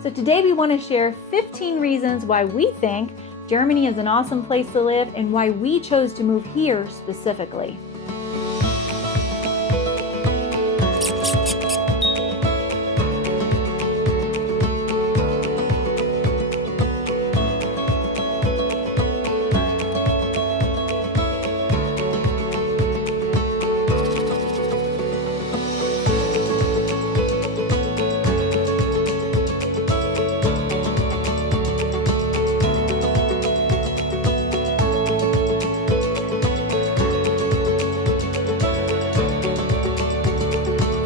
So today we want to share 15 reasons why we think Germany is an awesome place to live and why we chose to move here specifically.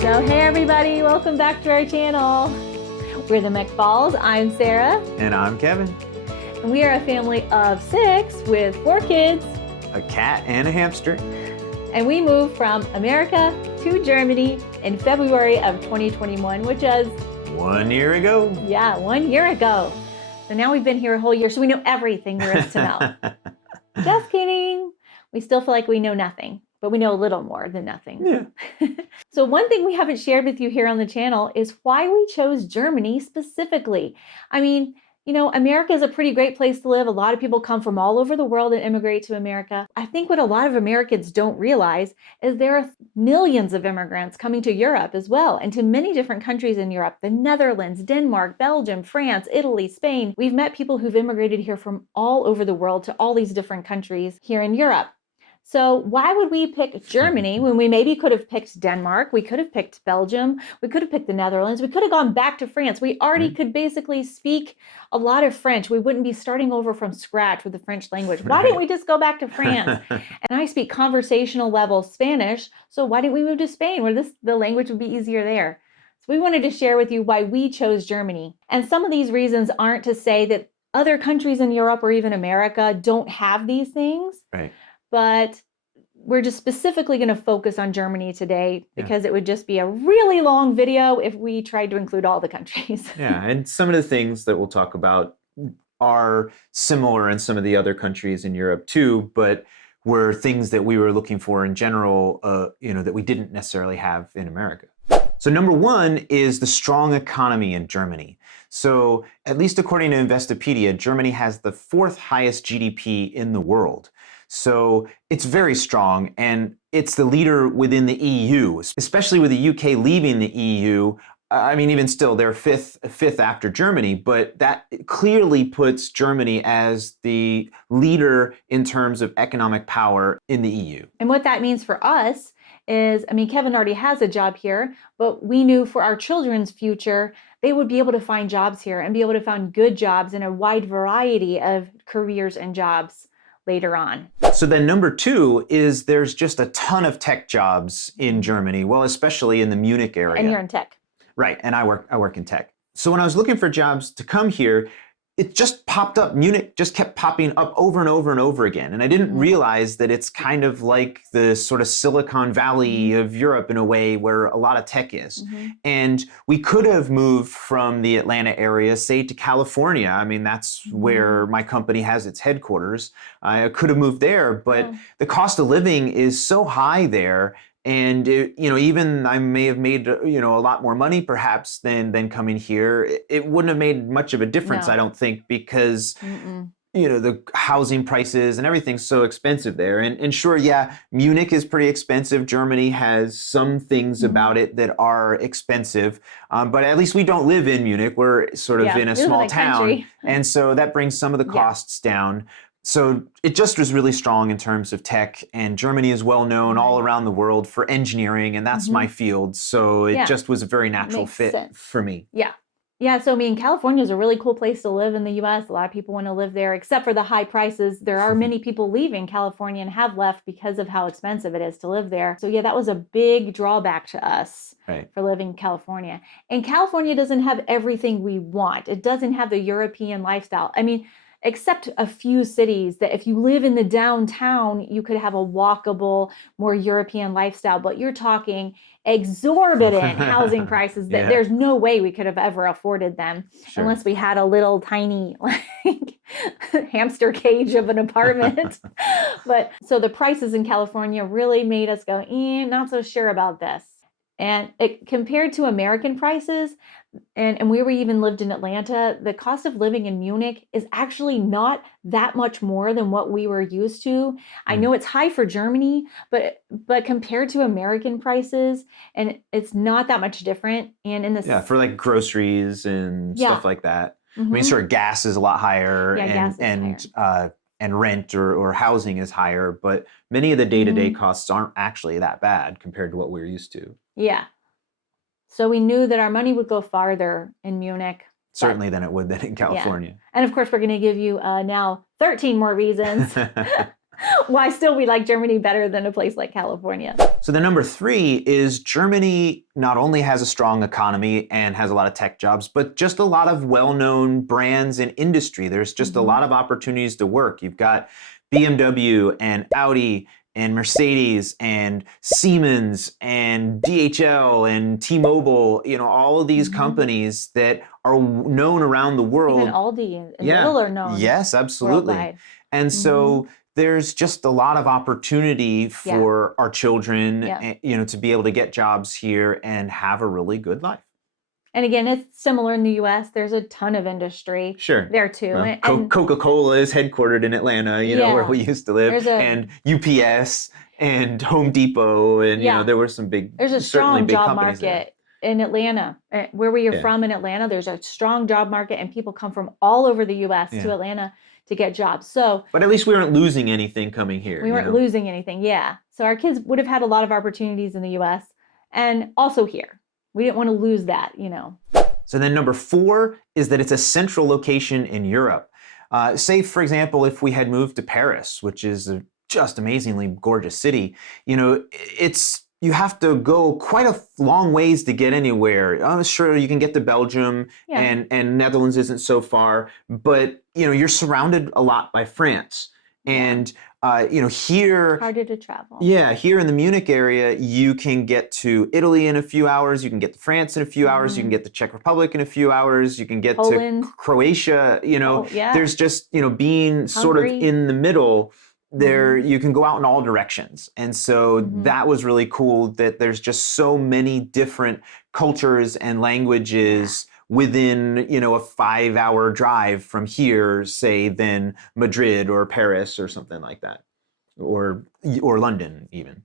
So hey everybody, welcome back to our channel. We're the McFalls. I'm Sarah. And I'm Kevin. And we are a family of 6 with 4 kids. A cat and a hamster. And we moved from America to Germany in February of 2021, which is 1 year ago. Yeah, 1 year ago. So now we've been here a whole year, so we know everything there is to know. Just kidding. We still feel like we know nothing, but we know a little more than nothing. Yeah. So one thing we haven't shared with you here on the channel is why we chose Germany specifically. I mean, you know, America is a pretty great place to live. A lot of people come from all over the world and immigrate to America. I think what a lot of Americans don't realize is there are millions of immigrants coming to Europe as well, and to many different countries in Europe, the Netherlands, Denmark, Belgium, France, Italy, Spain. We've met people who've immigrated here from all over the world to all these different countries here in Europe. So why would we pick Germany when we maybe could have picked Denmark? We could have picked Belgium. We could have picked the Netherlands. We could have gone back to France. We already could basically speak a lot of French. We wouldn't be starting over from scratch with the French language. Why didn't we just go back to France? And I speak conversational level Spanish. So why didn't we move to Spain where the language would be easier there? So we wanted to share with you why we chose Germany. And some of these reasons aren't to say that other countries in Europe or even America don't have these things. Right. But we're just specifically going to focus on Germany today because it would just be a really long video if we tried to include all the countries. Yeah, and some of the things that we'll talk about are similar in some of the other countries in Europe too, but were things that we were looking for in general, that we didn't necessarily have in America. So number one is the strong economy in Germany. So at least according to Investopedia, Germany has the 4th highest GDP in the world. So it's very strong, and it's the leader within the EU, especially with the UK leaving the EU. I mean, even still, they're fifth after Germany, but that clearly puts Germany as the leader in terms of economic power in the EU. And what that means for us is, I mean, Kevin already has a job here, but we knew for our children's future, they would be able to find jobs here and be able to find good jobs in a wide variety of careers and jobs later on. So then number 2 is there's just a ton of tech jobs in Germany, well, especially in the Munich area. And you're in tech. Right, and I work in tech. So when I was looking for jobs to come here, it just popped up. Munich just kept popping up over and over and over again. And I didn't realize that it's kind of like the sort of Silicon Valley of Europe in a way where a lot of tech is. And we could have moved from the Atlanta area, say, to California. I mean, that's where my company has its headquarters. I could have moved there, but the cost of living is so high there. And, even I may have made, a lot more money perhaps than coming here. It wouldn't have made much of a difference, I don't think, because, the housing prices and everything's so expensive there. And sure, Munich is pretty expensive. Germany has some things about it that are expensive. But at least we don't live in Munich. We're sort of in a small town. And so that brings some of the costs down. So it just was really strong in terms of tech, and Germany is well known all around the world for engineering, and that's my field. So it just was a very natural fit for me. Yeah. So I mean, California is a really cool place to live in the US. A lot of people want to live there, except for the high prices. There are many people leaving California and have left because of how expensive it is to live there. So that was a big drawback to us for living in California. And California doesn't have everything we want. It doesn't have the European lifestyle. I mean, except a few cities that if you live in the downtown, you could have a walkable, more European lifestyle, but you're talking exorbitant housing prices that there's no way we could have ever afforded them unless we had a little tiny hamster cage of an apartment. But so the prices in California really made us go, not so sure about this. And compared to American prices, and we even lived in Atlanta, the cost of living in Munich is actually not that much more than what we were used to. I know it's high for Germany, but compared to American prices, and it's not that much different. And in Yeah, for like groceries and stuff like that. I mean, sort of gas is a lot higher, and rent or housing is higher, but many of the day-to-day costs aren't actually that bad compared to what we're used to. Yeah. So we knew that our money would go farther in Munich. Certainly than it would then in California. Yeah. And of course, we're going to give you now 13 more reasons why still we like Germany better than a place like California. So the number 3 is Germany not only has a strong economy and has a lot of tech jobs, but just a lot of well-known brands and industry. There's just a lot of opportunities to work. You've got BMW and Audi and Mercedes and Siemens and DHL and T-Mobile, all of these companies that are known around the world. Even Aldi and Lidl are known. Yes, absolutely. Worldwide. And so there's just a lot of opportunity for our children, to be able to get jobs here and have a really good life. And again, it's similar in the U.S. There's a ton of industry there too. Well, and Coca-Cola is headquartered in Atlanta, where we used to live, and UPS and Home Depot, and there were some big. There's a strong job market there in Atlanta, where we are from in Atlanta. There's a strong job market, and people come from all over the U.S. to Atlanta to get jobs. So, but at least we weren't losing anything coming here. We weren't losing anything. Yeah. So our kids would have had a lot of opportunities in the U.S. and also here. We didn't want to lose that, So then number 4 is that it's a central location in Europe. Say, for example, if we had moved to Paris, which is a just amazingly gorgeous city, you have to go quite a long ways to get anywhere. Sure, you can get to Belgium, and Netherlands isn't so far, but you're surrounded a lot by France. And here, harder to travel. Yeah, here in the Munich area, you can get to Italy in a few hours. You can get to France in a few hours. You can get to Czech Republic in a few hours. You can get Poland. to Croatia. There's just being sort of in the middle. There, you can go out in all directions, and so that was really cool. That there's just so many different cultures and languages. Within, a 5-hour drive from here, say, than Madrid or Paris or something like that, or London even.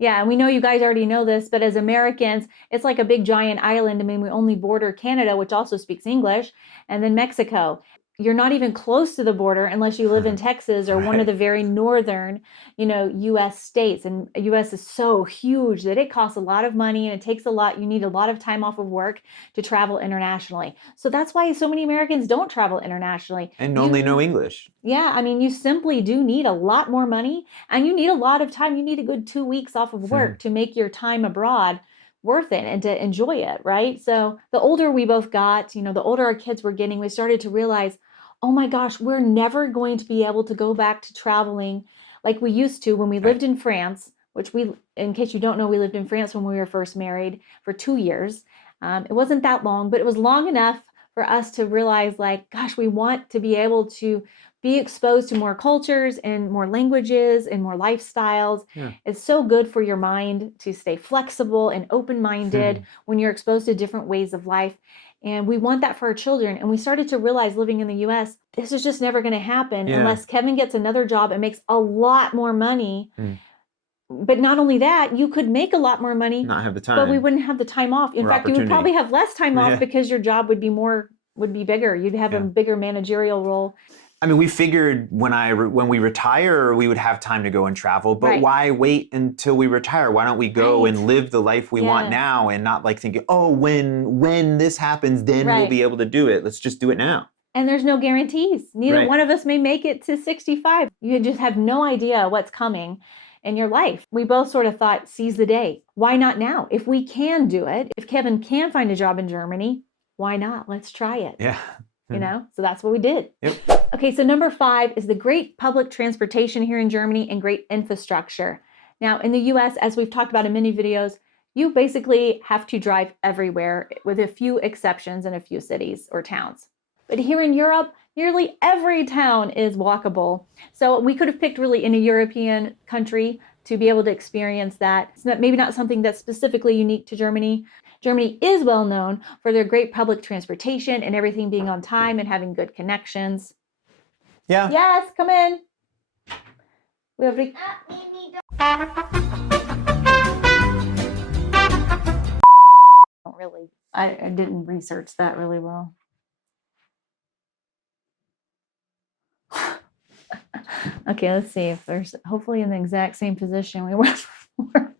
Yeah, and we know you guys already know this, but as Americans, it's like a big giant island. I mean, we only border Canada, which also speaks English, and then Mexico. You're not even close to the border unless you live in Texas or one of the very northern, U.S. states. And U.S. is so huge that it costs a lot of money and it takes a lot. You need a lot of time off of work to travel internationally. So that's why so many Americans don't travel internationally. And only know English. Yeah, I mean, you simply do need a lot more money and you need a lot of time. You need a good 2 weeks off of work to make your time abroad worth it and to enjoy it, right? So the older we both got, the older our kids were getting, we started to realize, oh my gosh, we're never going to be able to go back to traveling like we used to when we lived in France, which in case you don't know, we lived in France when we were first married for 2 years. It wasn't that long, but it was long enough for us to realize, like, gosh, we want to be able to be exposed to more cultures and more languages and more lifestyles. Yeah. It's so good for your mind to stay flexible and open-minded when you're exposed to different ways of life. And we want that for our children. And we started to realize living in the U.S., this is just never going to happen unless Kevin gets another job and makes a lot more money. But not only that, you could make a lot more money, not have the time, but we wouldn't have the time off. In fact, you would probably have less time off because your job would be bigger. You'd have a bigger managerial role. I mean, we figured when we retire, we would have time to go and travel, but why wait until we retire? Why don't we go and live the life we want now and not like thinking, oh, when this happens, then we'll be able to do it. Let's just do it now. And there's no guarantees. Neither one of us may make it to 65. You just have no idea what's coming in your life. We both sort of thought, seize the day. Why not now? If we can do it, if Kevin can find a job in Germany, why not? Let's try it. Yeah. So that's what we did. Yep. Okay, so number 5 is the great public transportation here in Germany and great infrastructure. Now, in the US, as we've talked about in many videos, you basically have to drive everywhere with a few exceptions in a few cities or towns. But here in Europe, nearly every town is walkable. So we could have picked really in a European country to be able to experience that. It's maybe not something that's specifically unique to Germany. Germany is well known for their great public transportation and everything being on time and having good connections. Yeah. Yes, come in. We have really, I didn't research that really well. Okay, let's see if there's hopefully in the exact same position we were before.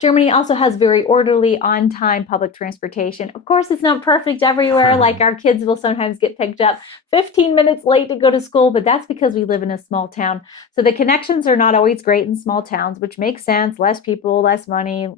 Germany also has very orderly, on-time public transportation. Of course, it's not perfect everywhere. Like our kids will sometimes get picked up 15 minutes late to go to school, but that's because we live in a small town. So the connections are not always great in small towns, which makes sense. Less people, less money,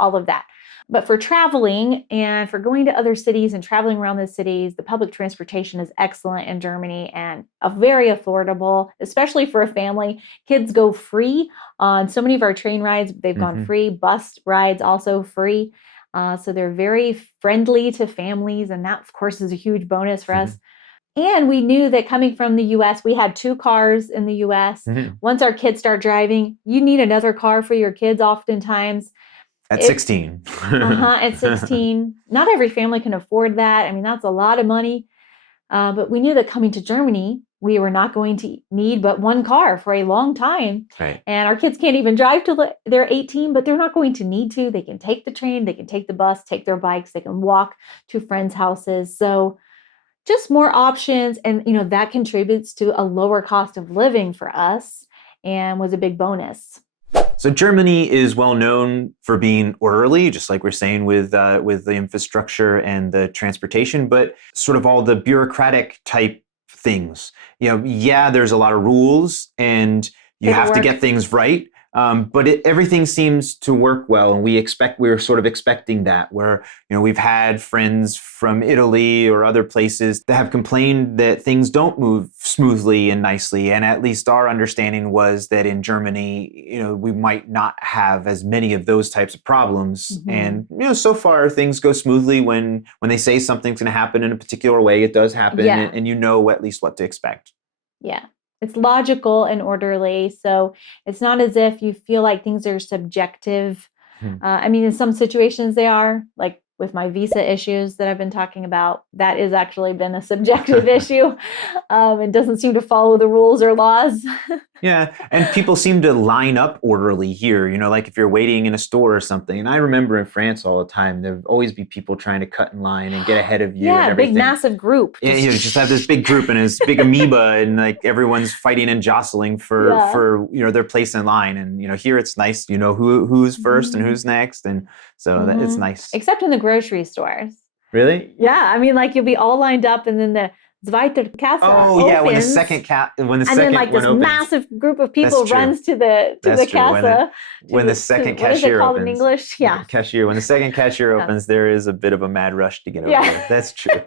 all of that. But for traveling and for going to other cities and traveling around the cities, the public transportation is excellent in Germany and very affordable, especially for a family. Kids go free on so many of our train rides. They've gone free. Bus rides also free. So they're very friendly to families. And that, of course, is a huge bonus for us. And we knew that coming from the US, we had 2 cars in the US. Once our kids start driving, you need another car for your kids oftentimes. At 16. At 16. Not every family can afford that. I mean, that's a lot of money. But we knew that coming to Germany, we were not going to need but 1 car for a long time. Right. And our kids can't even drive till they're 18, but they're not going to need to. They can take the train, they can take the bus, take their bikes, they can walk to friends' houses. So just more options. And, that contributes to a lower cost of living for us and was a big bonus. So Germany is well known for being orderly, just like we're saying with the infrastructure and the transportation, but sort of all the bureaucratic type things. There's a lot of rules and you have to get things right. But everything seems to work well, and we're sort of expecting that. Where we've had friends from Italy or other places that have complained that things don't move smoothly and nicely. And at least our understanding was that in Germany, we might not have as many of those types of problems. And so far things go smoothly when they say something's going to happen in a particular way, it does happen, and at least what to expect. Yeah. It's logical and orderly. So it's not as if you feel like things are subjective. I mean, in some situations they are, like with my visa issues that I've been talking about, that has actually been a subjective issue. It doesn't seem to follow the rules or laws. Yeah, and people seem to line up orderly here, like if you're waiting in a store or something. And I remember in France all the time, there would always be people trying to cut in line and get ahead of you. Yeah, and everything. Big massive group. Yeah, just have this big group and this big amoeba and like everyone's fighting and jostling for their place in line. And here it's nice, who's first and who's next, and so it's nice. Except in the grocery stores. Really? Yeah, I mean, like you'll be all lined up and then the Zweite Kasse opens, when the second and then like this opens. Massive group of people runs to the Kasse. When the second cashier what is it called opens, in English? Yeah, cashier. When the second cashier opens, there is a bit of a mad rush to get over there. That's true.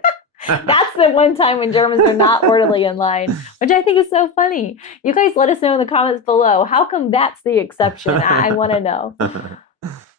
That's the one time when Germans are not orderly in line, which I think is so funny. You guys let us know in the comments below. How come that's the exception? I want to know.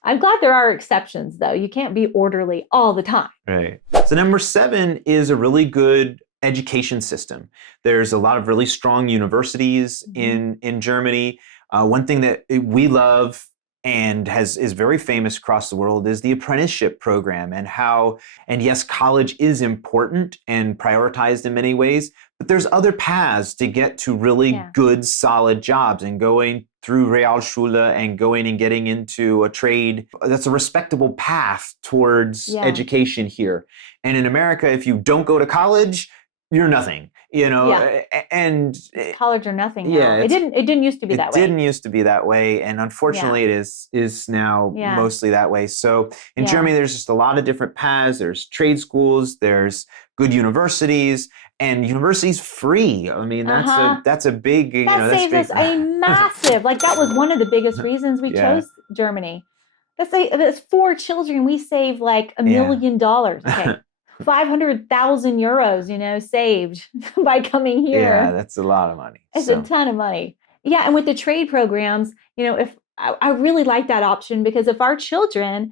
I'm glad there are exceptions, though. You can't be orderly all the time. Right. So number 7 is a really good education system. There's a lot of really strong universities in Germany. One thing that we love and is very famous across the world is the apprenticeship program and yes, college is important and prioritized in many ways, but there's other paths to get to really good, solid jobs, and going through Realschule and going and getting into a trade. That's a respectable path towards education here. And in America, if you don't go to college, you're nothing, and college or nothing. Now. It didn't used to be that way. It didn't used to be that way. And unfortunately it is now mostly that way. So in Germany, there's just a lot of different paths. There's trade schools, there's good universities, and universities free. I mean, that's a big, that saves us a massive, that was one of the biggest reasons we chose Germany. Let's say that's 4 children. We save like $1 million. Okay. 500,000 euros, saved by coming here. Yeah, that's a lot of money. It's a ton of money. Yeah, and with the trade programs, if I really like that option, because if our children,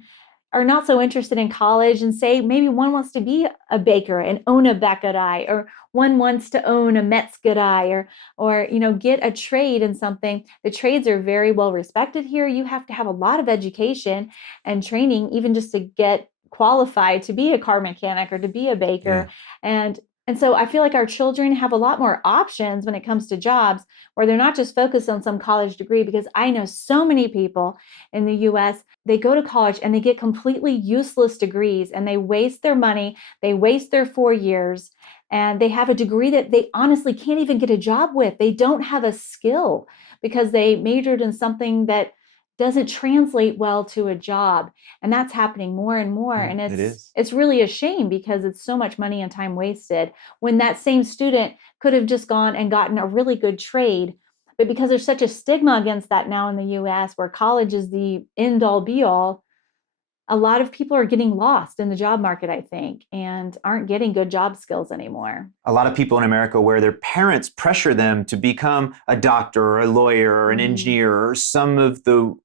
are not so interested in college and say maybe one wants to be a baker and own a bäckerei, or one wants to own a metzgerei, or get a trade in something. The trades are very well respected here. You have to have a lot of education and training even just to get qualified to be a car mechanic or to be a baker. Yeah. And so I feel like our children have a lot more options when it comes to jobs, where they're not just focused on some college degree, because I know so many people in the US, they go to college and they get completely useless degrees and they waste their money, they waste their 4 years, and they have a degree that they honestly can't even get a job with. They don't have a skill because they majored in something that doesn't translate well to a job. And that's happening more and more. And it's really a shame, because it's so much money and time wasted when that same student could have just gone and gotten a really good trade. But because there's such a stigma against that now in the US, where college is the end all be all, a lot of people are getting lost in the job market, I think, and aren't getting good job skills anymore. A lot of people in America, where their parents pressure them to become a doctor or a lawyer or an engineer or some of the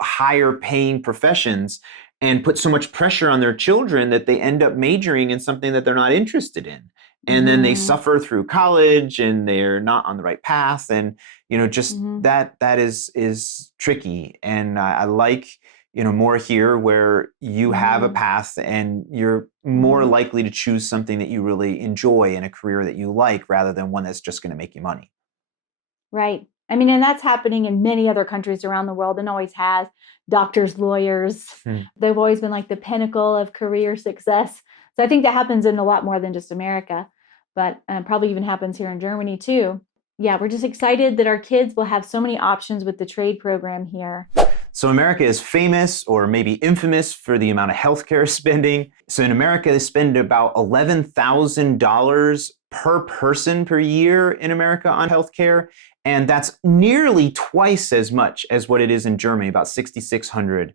higher paying professions, and put so much pressure on their children that they end up majoring in something that they're not interested in. And then they suffer through college and they're not on the right path. And, that is tricky. And I like, more here, where you have a path and you're more likely to choose something that you really enjoy and a career that you like, rather than one that's just going to make you money. Right. I mean, and that's happening in many other countries around the world, and always has. Doctors, lawyers, they've always been like the pinnacle of career success. So I think that happens in a lot more than just America, but probably even happens here in Germany too. Yeah, we're just excited that our kids will have so many options with the trade program here. So America is famous, or maybe infamous, for the amount of healthcare spending. So in America, they spend about $11,000 per person per year in America on healthcare. And that's nearly twice as much as what it is in Germany, about $6,600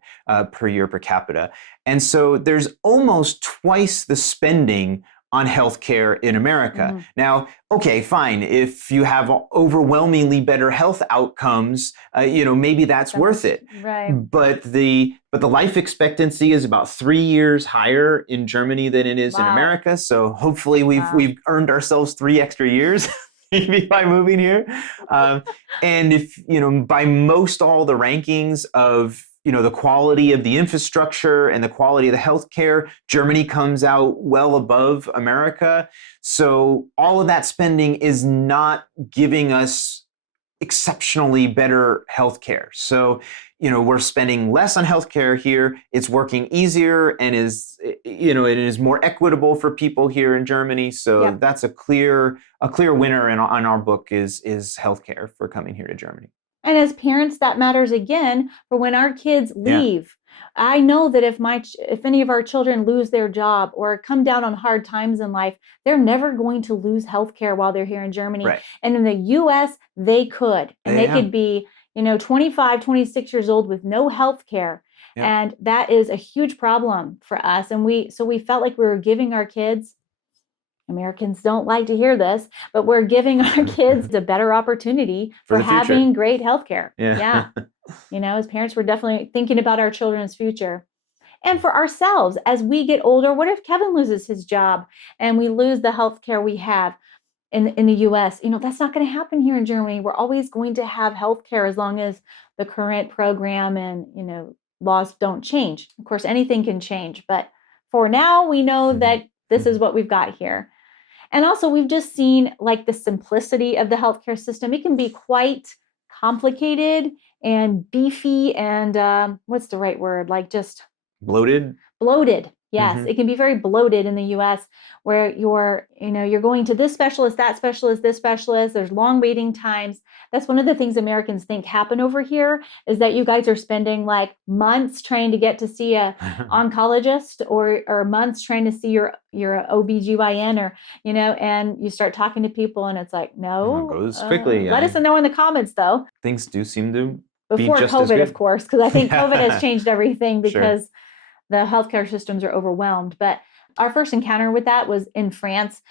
per year per capita. And so there's almost twice the spending on healthcare in America. Now, okay, fine. If you have overwhelmingly better health outcomes, maybe that's worth it. Right. But the life expectancy is about 3 years higher in Germany than it is in America. So hopefully we've earned ourselves 3 extra years maybe by moving here. And if, by most all the rankings of the quality of the infrastructure and the quality of the healthcare, Germany comes out well above America. So all of that spending is not giving us exceptionally better healthcare. So, we're spending less on healthcare here. It's working easier and it is more equitable for people here in Germany. So that's a clear winner on our book is healthcare for coming here to Germany. And as parents, that matters again for when our kids leave. Yeah. I know that if any of our children lose their job or come down on hard times in life, they're never going to lose healthcare while they're here in Germany. Right. And in the US, they could. And they could be, 25, 26 years old with no healthcare. Yeah. And that is a huge problem for us. And we felt like we were giving our kids, Americans don't like to hear this, but we're giving our kids a better opportunity for having great healthcare. Yeah. As parents, we're definitely thinking about our children's future. And for ourselves, as we get older, what if Kevin loses his job and we lose the healthcare we have in the US? That's not going to happen here in Germany. We're always going to have healthcare as long as the current program and, laws don't change. Of course, anything can change, but for now, we know that this is what we've got here. And also, we've just seen like the simplicity of the healthcare system. It can be quite complicated and beefy and what's the right word? Like just bloated. Bloated. Yes, it can be very bloated in the US, where you're going to this specialist, that specialist, this specialist. There's long waiting times. That's one of the things Americans think happen over here, is that you guys are spending like months trying to get to see a oncologist or months trying to see your OBGYN or, and you start talking to people and it's like, no. It goes quickly. Let us know in the comments though. Things do seem to before be just COVID, as good. Of course, because I think COVID has changed everything because the healthcare systems are overwhelmed. But our first encounter with that was in France.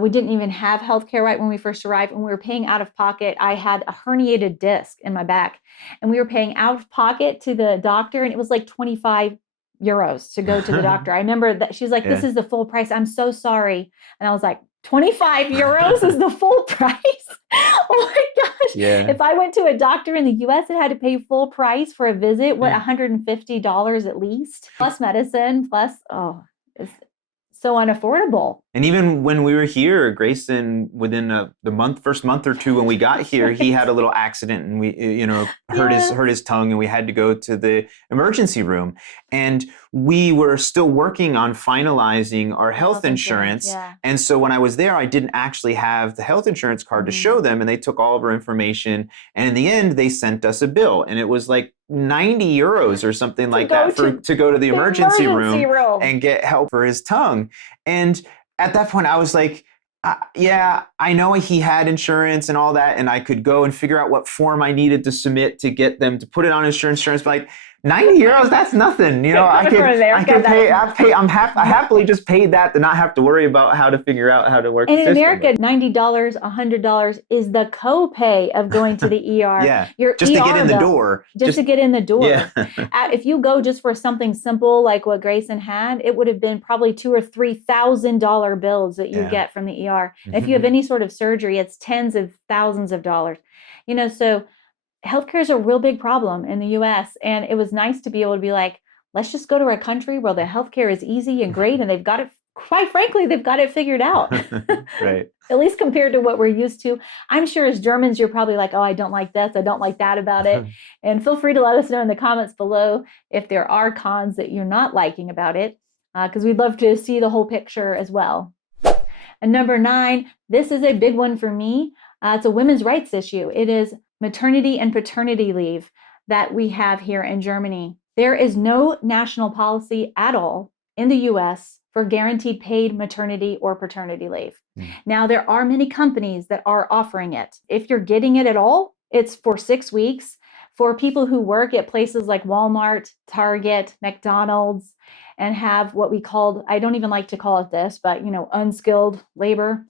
We didn't even have healthcare right when we first arrived, and we were paying out of pocket. I had a herniated disc in my back, and we were paying out of pocket to the doctor, and it was like $25 euros to go to the doctor. I remember that she's like, this is the full price. I'm so sorry. And I was like, 25 euros is the full price. Oh my gosh. Yeah. If I went to a doctor in the US and had to pay full price for a visit, what, $150 at least, plus medicine, plus, it's so unaffordable. And even when we were here, Grayson, within the first month or two when we got here, he had a little accident and we, hurt his tongue, and we had to go to the emergency room. And we were still working on finalizing our health insurance. Yeah. And so when I was there, I didn't actually have the health insurance card to show them, and they took all of our information. And in the end, they sent us a bill, and it was like 90 euros or something like that to go to the emergency room and get help for his tongue. And at that point, I was like, yeah, I know he had insurance and all that, and I could go and figure out what form I needed to submit to get them to put it on insurance, but like, 90 euros, that's nothing. I happily just paid that to not have to worry about how to figure out how to work. And in America, $90, $100 is the copay of going to the ER. Yeah, just to get in the door. Just to get in the door. Yeah. If you go just for something simple like what Grayson had, it would have been probably $2,000 or $3,000 bills that you get from the ER. And if you have any sort of surgery, it's tens of thousands of dollars. So healthcare is a real big problem in the US. And it was nice to be able to be like, let's just go to a country where the healthcare is easy and great. And they've got it, quite frankly, they've got it figured out. Right. At least compared to what we're used to. I'm sure as Germans, you're probably like, oh, I don't like this. I don't like that about it. And feel free to let us know in the comments below if there are cons that you're not liking about it, because we'd love to see the whole picture as well. And number 9, this is a big one for me. It's a women's rights issue. It is maternity and paternity leave that we have here in Germany. There is no national policy at all in the US for guaranteed paid maternity or paternity leave. Now, there are many companies that are offering it. If you're getting it at all, it's for 6 weeks. For people who work at places like Walmart, Target, McDonald's, and have what we call, I don't even like to call it this, but unskilled labor.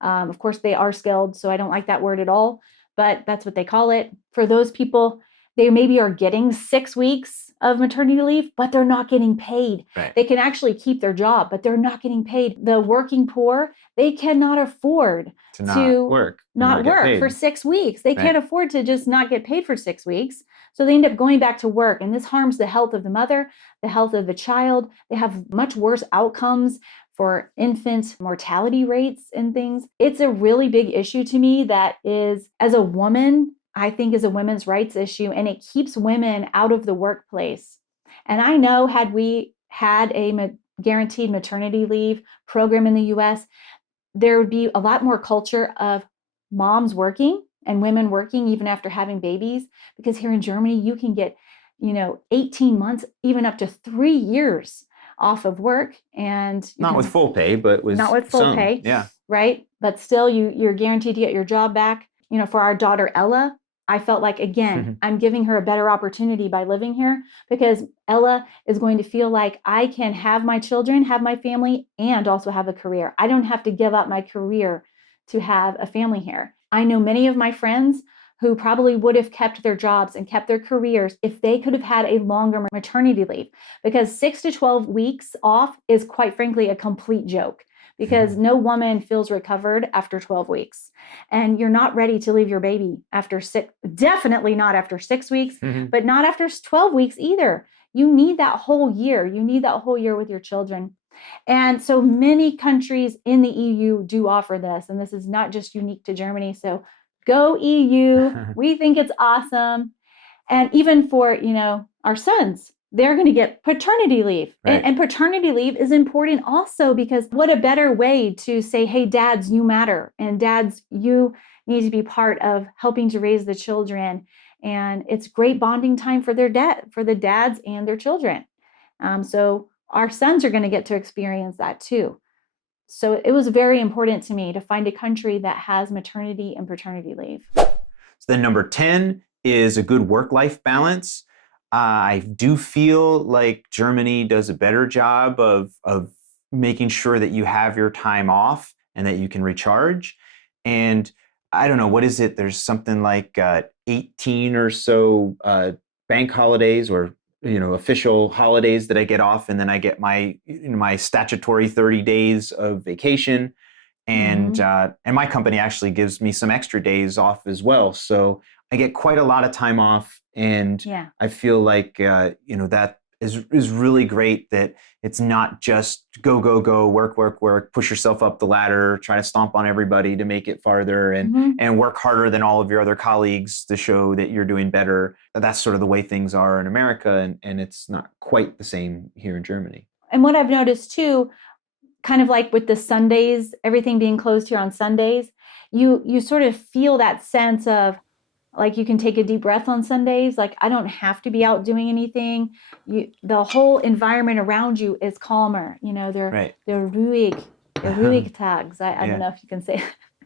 Of course, they are skilled, so I don't like that word at all. But that's what they call it. For those people, they maybe are getting 6 weeks of maternity leave, but they're not getting paid. Right. They can actually keep their job, but they're not getting paid. The working poor, they cannot afford to not work for 6 weeks. They can't afford to just not get paid for 6 weeks. So they end up going back to work, and this harms the health of the mother, the health of the child. They have much worse outcomes for infant mortality rates and things. It's a really big issue to me that is, as a woman, I think is a women's rights issue, and it keeps women out of the workplace. And I know had we had a guaranteed maternity leave program in the US, there would be a lot more culture of moms working and women working even after having babies, because here in Germany, you can get, 18 months, even up to 3 years off of work, and not with full pay, but with not with full pay. Yeah. Right. But still you're guaranteed to get your job back. For our daughter Ella, I felt like, again, I'm giving her a better opportunity by living here, because Ella is going to feel like I can have my children, have my family, and also have a career. I don't have to give up my career to have a family here. I know many of my friends who probably would have kept their jobs and kept their careers if they could have had a longer maternity leave, because 6 to 12 weeks off is, quite frankly, a complete joke, because no woman feels recovered after 12 weeks. And you're not ready to leave your baby after definitely not after 6 weeks, but not after 12 weeks either. You need that whole year. You need that whole year with your children. And so many countries in the EU do offer this, and this is not just unique to Germany. So go EU. We think it's awesome. And even for, our sons, they're going to get paternity leave. Right. And paternity leave is important also, because what a better way to say, hey, dads, you matter. And dads, you need to be part of helping to raise the children. And it's great bonding time for the dads and their children. So our sons are going to get to experience that too. So it was very important to me to find a country that has maternity and paternity leave. So then number 10 is a good work-life balance. I do feel like Germany does a better job of making sure that you have your time off and that you can recharge. And I don't know, what is it? There's something like 18 or so bank holidays or official holidays that I get off, and then I get my statutory 30 days of vacation. And my company actually gives me some extra days off as well. So I get quite a lot of time off, and I feel like that is really great, that it's not just go, go, go, work, work, work, push yourself up the ladder, try to stomp on everybody to make it farther, and work harder than all of your other colleagues to show that you're doing better. That's sort of the way things are in America, and it's not quite the same here in Germany. And what I've noticed too, kind of like with the Sundays, everything being closed here on Sundays, you sort of feel that sense of, like, you can take a deep breath on Sundays. Like, I don't have to be out doing anything. The whole environment around you is calmer. They're ruhig tags. I don't know if you can say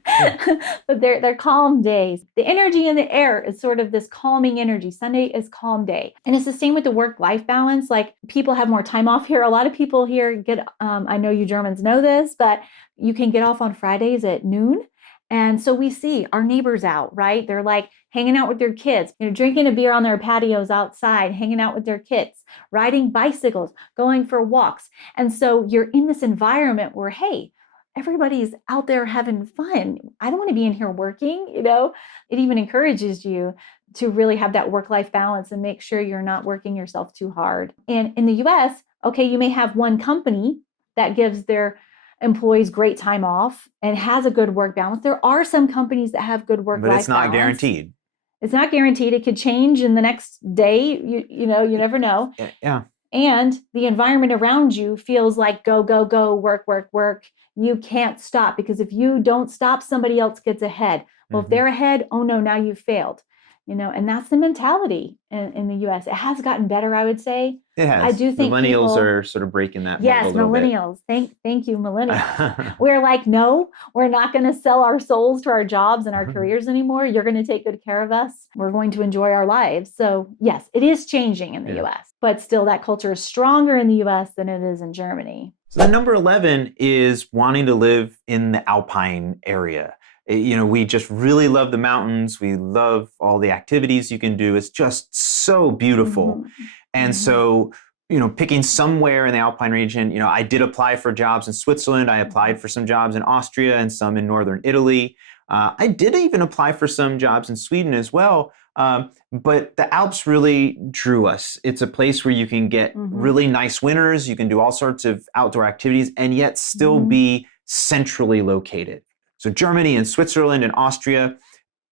that. But they're calm days. The energy in the air is sort of this calming energy. Sunday is calm day. And it's the same with the work-life balance. Like, people have more time off here. A lot of people here get, I know you Germans know this, but you can get off on Fridays at noon. And so we see our neighbors out, right? They're like hanging out with their kids, drinking a beer on their patios outside, hanging out with their kids, riding bicycles, going for walks. And so you're in this environment where, hey, everybody's out there having fun. I don't want to be in here working, It even encourages you to really have that work-life balance and make sure you're not working yourself too hard. And in the US, okay, you may have one company that gives their employees great time off and has a good work balance. There are some companies that have good work-life balance. But it's not guaranteed. It's not guaranteed. It could change in the next day. You never know. Yeah. And the environment around you feels like go, go, go, work, work, work. You can't stop, because if you don't stop, somebody else gets ahead. Well, if they're ahead, oh no, now you've failed. And that's the mentality in the US. It has gotten better, I would say. It has. I do think millennials are sort of breaking that. Yes, millennials. Thank you, millennials. We're like, no, we're not going to sell our souls to our jobs and our careers anymore. You're going to take good care of us. We're going to enjoy our lives. So yes, it is changing in the US, but still that culture is stronger in the US than it is in Germany. So the number 11 is wanting to live in the Alpine area. We just really love the mountains. We love all the activities you can do. It's just so beautiful. And so, picking somewhere in the Alpine region, I did apply for jobs in Switzerland. I applied for some jobs in Austria and some in northern Italy. I did even apply for some jobs in Sweden as well. But the Alps really drew us. It's a place where you can get really nice winters. You can do all sorts of outdoor activities and yet still be centrally located. So Germany and Switzerland and Austria,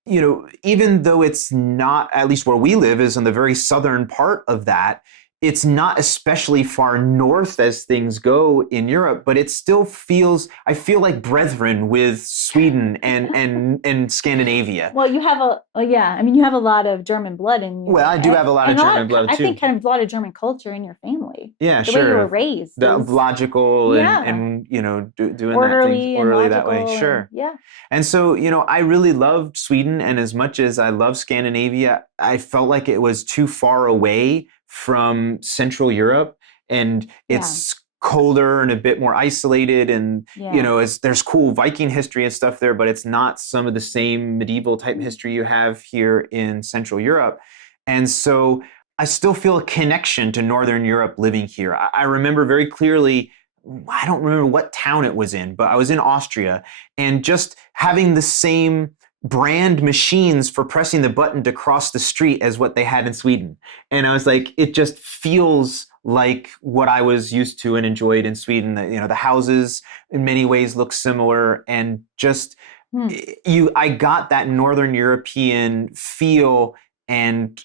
even though it's not, at least where we live is on the very southern part of that, it's not especially far north as things go in Europe, but it still feels, I feel like brethren with Sweden and Scandinavia. Well, you have you have a lot of German blood in you. Well, I do have a lot of German blood too. I think kind of a lot of German culture in your family. Yeah, the sure. way you were raised. The logical and doing orderly that way. Sure. Yeah. And so, I really loved Sweden, and as much as I love Scandinavia, I felt like it was too far away from Central Europe, and it's colder and a bit more isolated, and there's cool Viking history and stuff there, but it's not some of the same medieval type history you have here in Central Europe. And so I still feel a connection to Northern Europe living here. I remember very clearly, I don't remember what town it was in, but I was in Austria, and just having the same brand machines for pressing the button to cross the street as what they had in Sweden. And I was like, it just feels like what I was used to and enjoyed in Sweden. The houses in many ways look similar, and just I got that Northern European feel and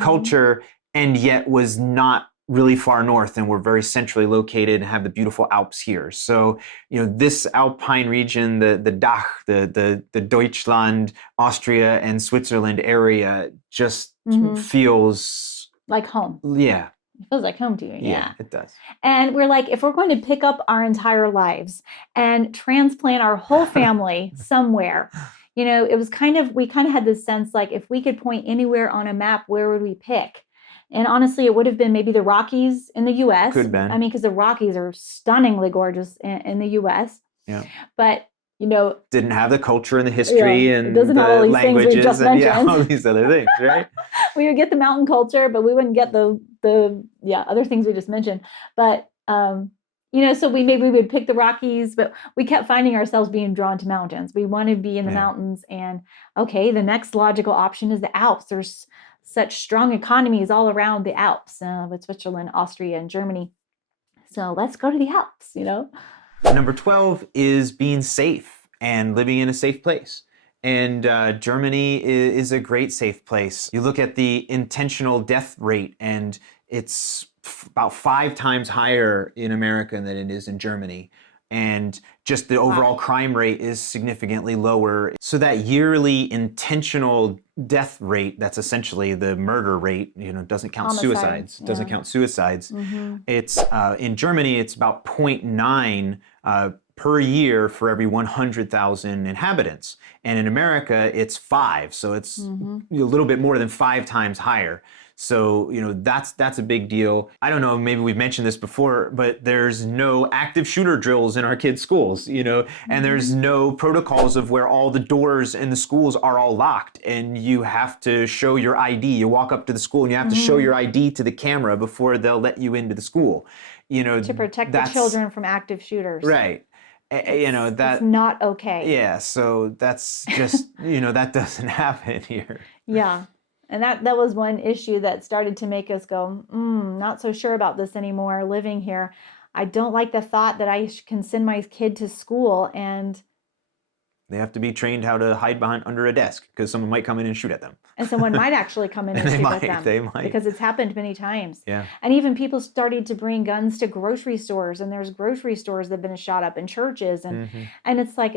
culture, and yet was not really far north, and we're very centrally located and have the beautiful Alps here. So, this Alpine region, the DACH, the Deutschland, Austria, and Switzerland area just feels like home. Yeah. It feels like home to you. Yeah, it does. And we're like, if we're going to pick up our entire lives and transplant our whole family somewhere, it was we kind of had this sense like, if we could point anywhere on a map, where would we pick? And honestly, it would have been maybe the Rockies in the U.S. Could have been. I mean, because the Rockies are stunningly gorgeous in the U.S. Yeah. But didn't have the culture and the history it and doesn't have all the these things we languages just and mentioned. all these other things, right? We would get the mountain culture, but we wouldn't get the other things we just mentioned. But so we would pick the Rockies, but we kept finding ourselves being drawn to mountains. We want to be in the mountains, and okay, the next logical option is the Alps. There's such strong economies all around the Alps, with Switzerland, Austria, and Germany. So let's go to the Alps, Number 12 is being safe and living in a safe place. And Germany is a great safe place. You look at the intentional death rate, and it's about 5 times higher in America than it is in Germany. And just the overall crime rate is significantly lower. So that yearly intentional death rate, that's essentially the murder rate, doesn't count suicides. Doesn't count suicides. It's in Germany, it's about 0.9 per year for every 100,000 inhabitants. And in America, it's 5. So it's a little bit more than 5 times higher. So, that's a big deal. I don't know, maybe we've mentioned this before, but there's no active shooter drills in our kids' schools, and there's no protocols of where all the doors in the schools are all locked and you have to show your ID. You walk up to the school and you have to show your ID to the camera before they'll let you into the school. To protect the children from active shooters. Right. That's not okay. Yeah, so that's just, that doesn't happen here. Yeah. And that was one issue that started to make us go, not so sure about this anymore, living here. I don't like the thought that I can send my kid to school and they have to be trained how to hide behind under a desk because someone might come in and shoot at them. And someone might actually come in and shoot at them. They might. Because it's happened many times. Yeah. And even people started to bring guns to grocery stores, and there's grocery stores that have been shot up in churches. And it's like,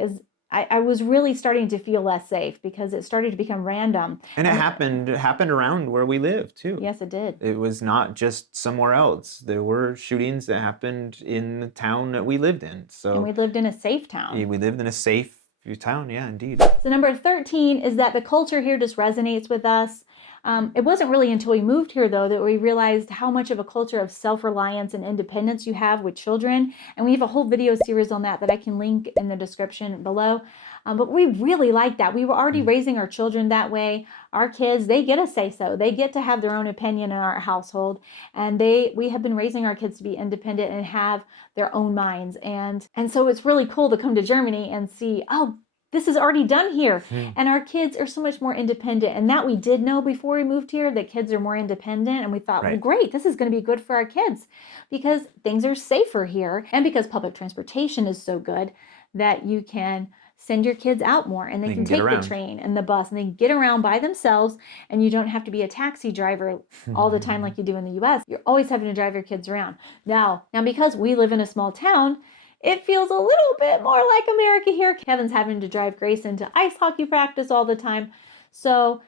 I was really starting to feel less safe because it started to become random. And it happened around where we live too. Yes, it did. It was not just somewhere else. There were shootings that happened in the town that we lived in. And we lived in a safe town. We lived in a safe town, yeah, indeed. So number 13 is that the culture here just resonates with us. It wasn't really until we moved here, though, that we realized how much of a culture of self-reliance and independence you have with children. And we have a whole video series on that I can link in the description below. But we really like that. We were already raising our children that way. Our kids, they get a say-so. They get to have their own opinion in our household. And we have been raising our kids to be independent and have their own minds. And so it's really cool to come to Germany and see, oh, this is already done here. And our kids are so much more independent. And that we did know before we moved here, that kids are more independent. And we thought, well, great, this is going to be good for our kids because things are safer here. And because public transportation is so good that you can send your kids out more and they can take the train and the bus and they can get around by themselves, and you don't have to be a taxi driver all the time like you do in the US. You're always having to drive your kids around. Now because we live in a small town, it feels a little bit more like America here. Kevin's having to drive Grayson to ice hockey practice all the time. So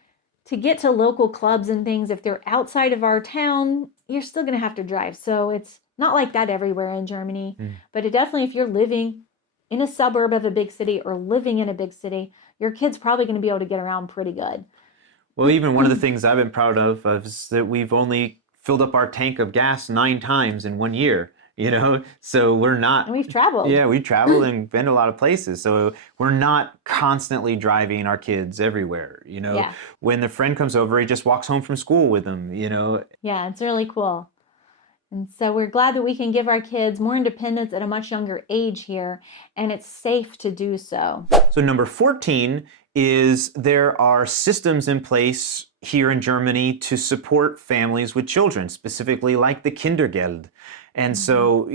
to get to local clubs and things, if they're outside of our town, you're still going to have to drive. So it's not like that everywhere in Germany. But it definitely, if you're living in a suburb of a big city or living in a big city, your kid's probably going to be able to get around pretty good. Well, even one of the things I've been proud of is that we've only filled up our tank of gas 9 times in 1 year. So we're not. And we've traveled. Yeah, we've traveled and been to a lot of places. So we're not constantly driving our kids everywhere. When the friend comes over, he just walks home from school with them. Yeah, it's really cool. And so we're glad that we can give our kids more independence at a much younger age here, and it's safe to do so. So number 14 is there are systems in place here in Germany to support families with children, specifically like the Kindergeld. And so,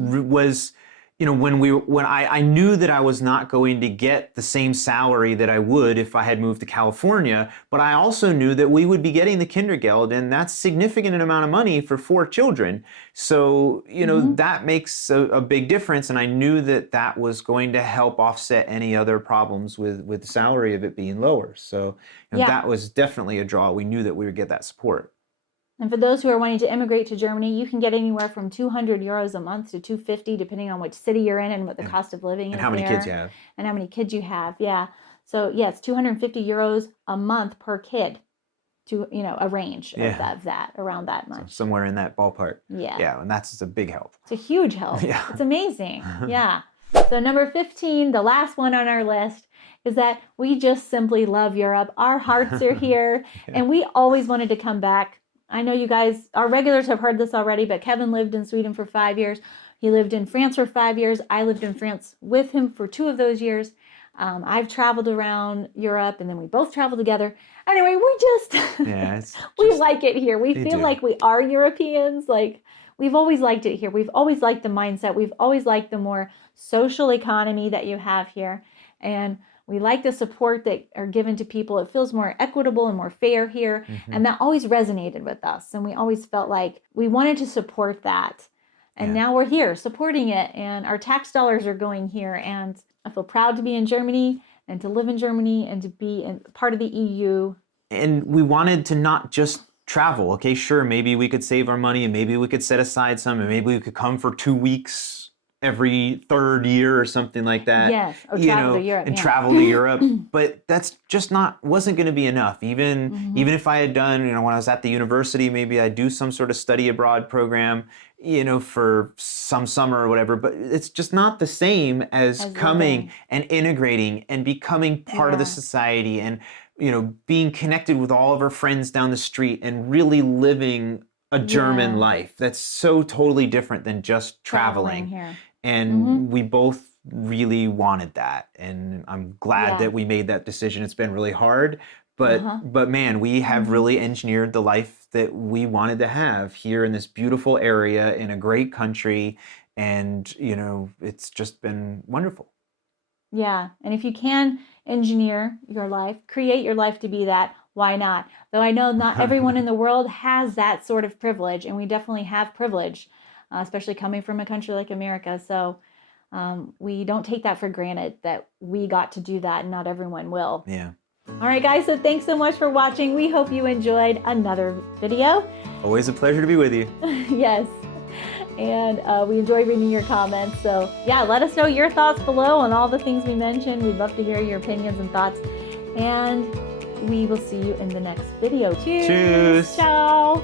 was, when I knew that I was not going to get the same salary that I would if I had moved to California, but I also knew that we would be getting the Kindergeld, and that's a significant amount of money for 4 children. So, that makes a big difference. And I knew that was going to help offset any other problems with the salary of it being lower. So that was definitely a draw. We knew that we would get that support. And for those who are wanting to immigrate to Germany, you can get anywhere from 200 euros a month to 250, depending on which city you're in and what the cost of living is and how many kids you have. And how many kids you have, yeah. So, it's 250 euros a month per kid to, a range of that, around that much. So somewhere in that ballpark. Yeah. Yeah, and that's a big help. It's a huge help. Yeah. It's amazing. Yeah. So number 15, the last one on our list, is that we just simply love Europe. Our hearts are here, and we always wanted to come back. I know you guys, our regulars, have heard this already, but Kevin lived in Sweden for 5 years. He lived in France for 5 years. I lived in France with him for 2 of those years. I've traveled around Europe, and then we both traveled together. Anyway, we just, we like it here. We feel like we are Europeans. Like, we've always liked it here. We've always liked the mindset. We've always liked the more social economy that you have here. And we like the support that are given to people. It feels more equitable and more fair here. And that always resonated with us. And we always felt like we wanted to support that. And now we're here supporting it. And our tax dollars are going here. And I feel proud to be in Germany and to live in Germany and to be part of the EU. And we wanted to not just travel. Okay, sure, maybe we could save our money and maybe we could set aside some and maybe we could come for 2 weeks every 3rd year or something like that. Yes, or travel to Europe. And travel to Europe. But that's just wasn't going to be enough. Even if I had done, when I was at the university, maybe I'd do some sort of study abroad program, for some summer or whatever. But it's just not the same as coming and integrating and becoming part of the society and, being connected with all of our friends down the street and really living a German life. That's so totally different than just traveling here. And we both really wanted that. And I'm glad that we made that decision. It's been really hard, but man, we have really engineered the life that we wanted to have here in this beautiful area in a great country. And, it's just been wonderful. Yeah. And if you can engineer your life, create your life to be that, why not? Though I know not everyone in the world has that sort of privilege, and we definitely have privilege, especially coming from a country like America. So we don't take that for granted that we got to do that, and not everyone will. Yeah. All right, guys, so thanks so much for watching. We hope you enjoyed another video. Always a pleasure to be with you. Yes. And we enjoy reading your comments. So yeah, let us know your thoughts below on all the things we mentioned. We'd love to hear your opinions and thoughts. And we will see you in the next video. Cheers. Cheers. Ciao.